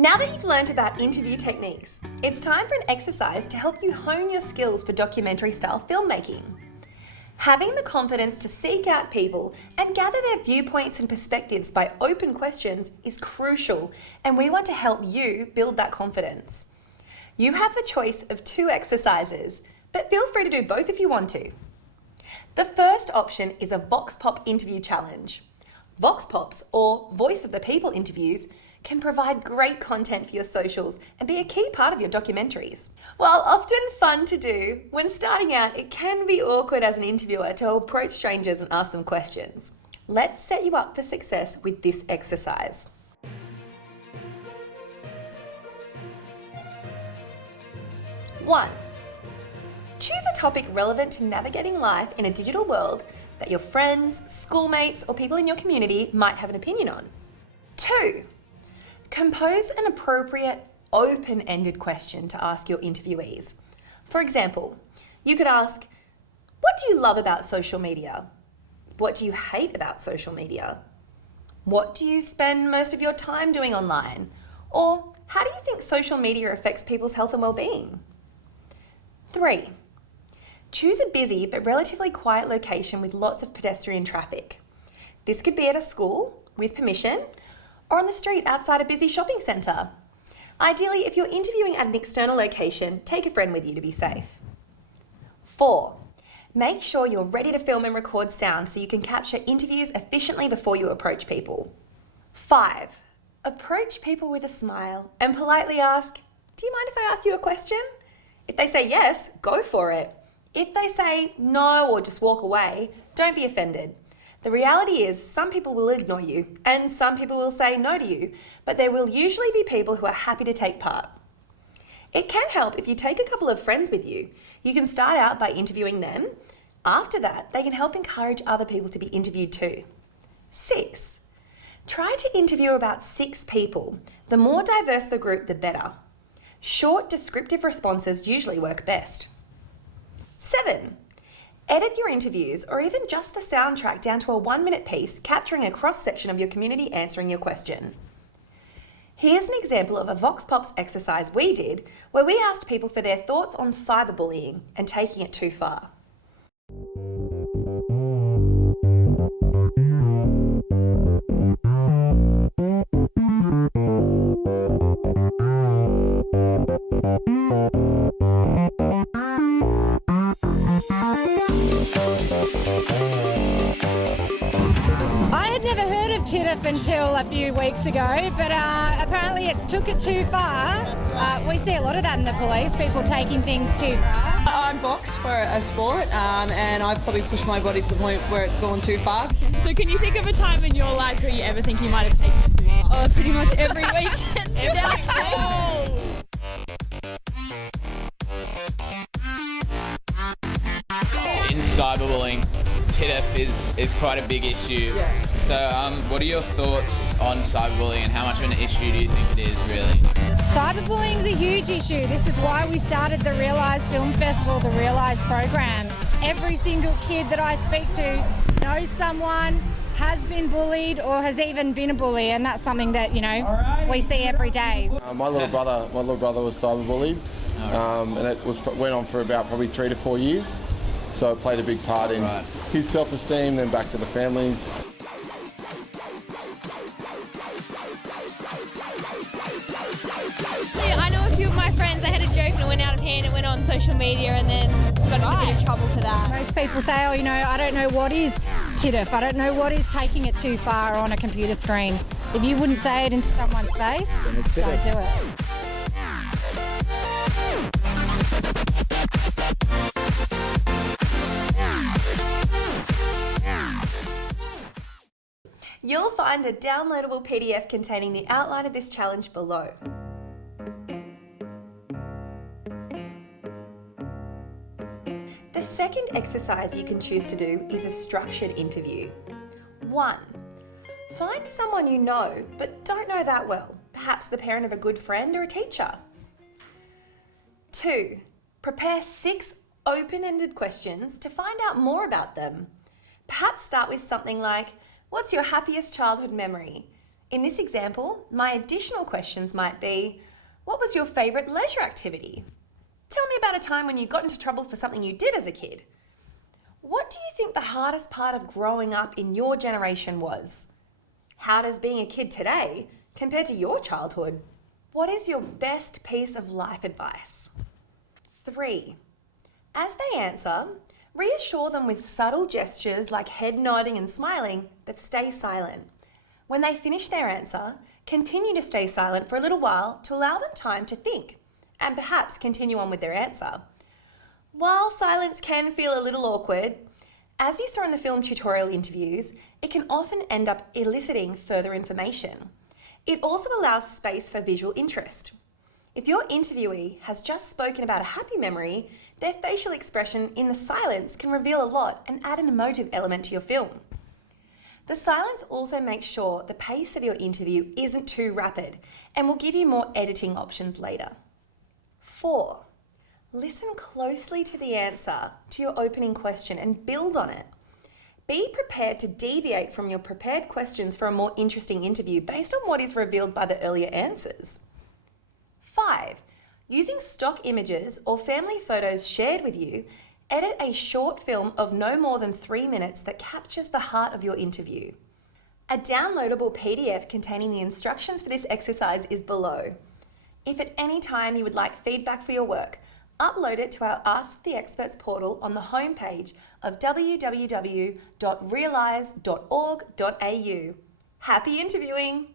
Now that you've learnt about interview techniques, it's time for an exercise to help you hone your skills for documentary-style filmmaking. Having the confidence to seek out people and gather their viewpoints and perspectives by open questions is crucial, and we want to help you build that confidence. You have the choice of 2 exercises, but feel free to do both if you want to. The first option is a Vox Pop interview challenge. Vox Pops, or Voice of the People interviews, can provide great content for your socials and be a key part of your documentaries. While often fun to do, when starting out it can be awkward as an interviewer to approach strangers and ask them questions. Let's set you up for success with this exercise. One, choose a topic relevant to navigating life in a digital world that your friends, schoolmates, or people in your community might have an opinion on. 2, compose an appropriate, open-ended question to ask your interviewees. For example, you could ask, what do you love about social media? What do you hate about social media? What do you spend most of your time doing online? Or how do you think social media affects people's health and well-being? 3, choose a busy but relatively quiet location with lots of pedestrian traffic. This could be at a school, with permission, or on the street outside a busy shopping centre. Ideally, if you're interviewing at an external location, take a friend with you to be safe. 4, make sure you're ready to film and record sound so you can capture interviews efficiently before you approach people. 5, approach people with a smile and politely ask, do you mind if I ask you a question? If they say yes, go for it. If they say no or just walk away, don't be offended. The reality is some people will ignore you and some people will say no to you, but there will usually be people who are happy to take part. It can help if you take a couple of friends with you. You can start out by interviewing them. After that, they can help encourage other people to be interviewed too. 6, try to interview about 6 people. The more diverse the group, the better. Short, descriptive responses usually work best. 7, edit your interviews or even just the soundtrack down to a 1-minute piece capturing a cross-section of your community answering your question. Here's an example of a Vox Pops exercise we did where we asked people for their thoughts on cyberbullying and taking it too far. I had never heard of TIDF until a few weeks ago, but apparently it's took it too far. We see a lot of that in the police, people taking things too far. I'm boxed for a sport and I've probably pushed my body to the point where it's gone too far. So can you think of a time in your lives where you ever think you might have taken it too far? Oh, pretty much every weekend. In cyberbullying, TIDF is quite a big issue. Yeah. So what are your thoughts on cyberbullying and how much of an issue do you think it is really? Cyberbullying is a huge issue. This is why we started the Realise Film Festival, the Realise program. Every single kid that I speak to knows someone, has been bullied or has even been a bully, and that's something that, you know, we see every day. My little brother was cyberbullied, and it went on for about probably 3 to 4 years. So it played a big part in his self-esteem, then back to the families. Yeah, I know a few of my friends, they had a joke and it went out of hand, it went on social media and then got in a bit of trouble for that. Most people say, oh, you know, I don't know what is TIDF, I don't know what is taking it too far on a computer screen. If you wouldn't say it into someone's face, don't do it. You'll find a downloadable PDF containing the outline of this challenge below. The second exercise you can choose to do is a structured interview. 1, find someone you know but don't know that well, perhaps the parent of a good friend or a teacher. 2, prepare 6 open-ended questions to find out more about them. Perhaps start with something like, what's your happiest childhood memory? In this example, my additional questions might be, what was your favourite leisure activity? Tell me about a time when you got into trouble for something you did as a kid. What do you think the hardest part of growing up in your generation was? How does being a kid today compare to your childhood? What is your best piece of life advice? 3. As they answer, reassure them with subtle gestures like head nodding and smiling, but stay silent. When they finish their answer, continue to stay silent for a little while to allow them time to think and perhaps continue on with their answer. While silence can feel a little awkward, as you saw in the film tutorial interviews, it can often end up eliciting further information. It also allows space for visual interest. If your interviewee has just spoken about a happy memory, their facial expression in the silence can reveal a lot and add an emotive element to your film. The silence also makes sure the pace of your interview isn't too rapid and will give you more editing options later. 4. Listen closely to the answer to your opening question and build on it. Be prepared to deviate from your prepared questions for a more interesting interview based on what is revealed by the earlier answers. 5. Using stock images or family photos shared with you, edit a short film of no more than 3 minutes that captures the heart of your interview. A downloadable PDF containing the instructions for this exercise is below. If at any time you would like feedback for your work, upload it to our Ask the Experts portal on the homepage of www.realise.org.au. Happy interviewing!